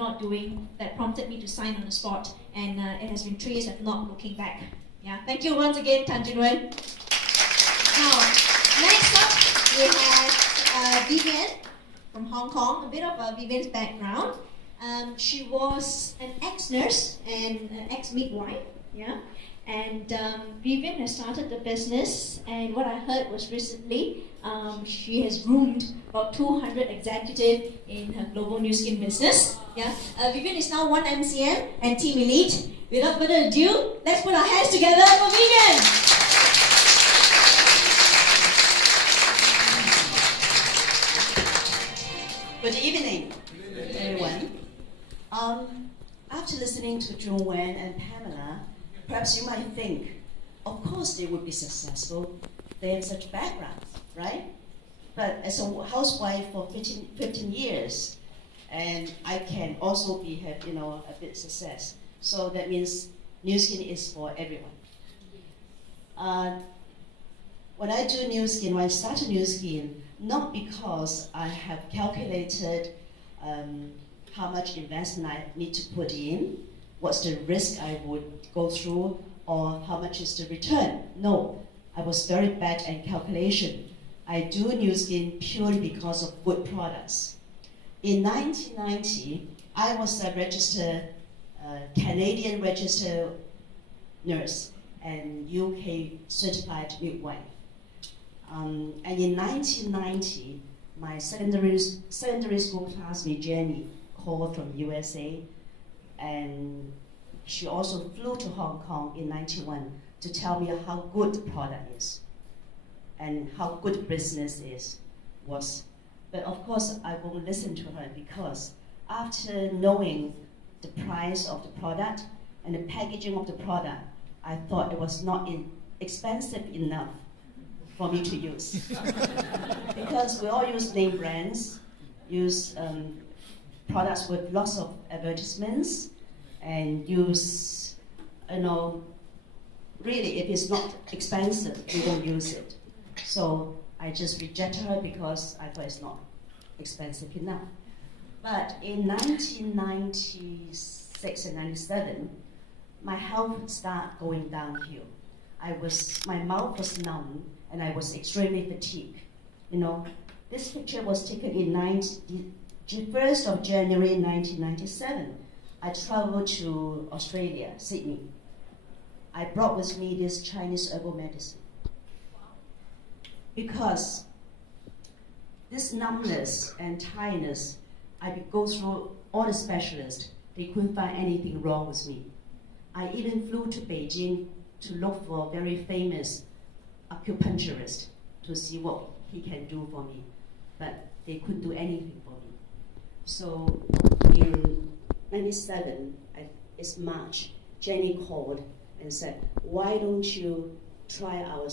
not doing that prompted me to sign on the spot, and it has been 3 years of not looking back. Yeah, thank you once again, Tan Jun Wen. Now, next up we have Vivien from Hong Kong. A bit of Vivien's background. She was an ex-nurse and an ex-midwife. Yeah. And Vivien has started the business, and what I heard was recently she has groomed about 200 executives in her global new skin business. Yeah, Vivien is now one MCM and team elite. Without further ado, let's put our hands together for Vivien. Good evening, everyone. After listening to Jun Wen and Pamela, perhaps you might think, of course they would be successful. They have such backgrounds, right? But as a housewife for 15 years, and I can also have a bit success. So that means new skin is for everyone. When I do new skin, when I start a new skin, not because I have calculated how much investment I need to put in, what's the risk I would go through, or how much is the return. No, I was very bad at calculation. I do new skin purely because of good products. In 1990, I was a registered Canadian registered nurse and UK certified midwife. And in 1990, my secondary school classmate Jenny called from USA, and she also flew to Hong Kong in 91 to tell me how good the product is and how good the business was. But of course, I won't listen to her, because after knowing the price of the product and the packaging of the product, I thought it was not expensive enough for me to use. Because we all use name brands, use products with lots of advertisements, and use, really, if it's not expensive, we won't use it. So I just rejected her because I thought it's not expensive enough. But in 1996 and 97, my health started going downhill. My mouth was numb, and I was extremely fatigued. This picture was taken in 1st of January 1997. I traveled to Australia, Sydney. I brought with me this Chinese herbal medicine. Because this numbness and tiredness, I would go through all the specialists. They couldn't find anything wrong with me. I even flew to Beijing to look for a very famous acupuncturist to see what he can do for me. But they couldn't do anything for me. So in 97, it's March, Jenny called and said, why don't you try our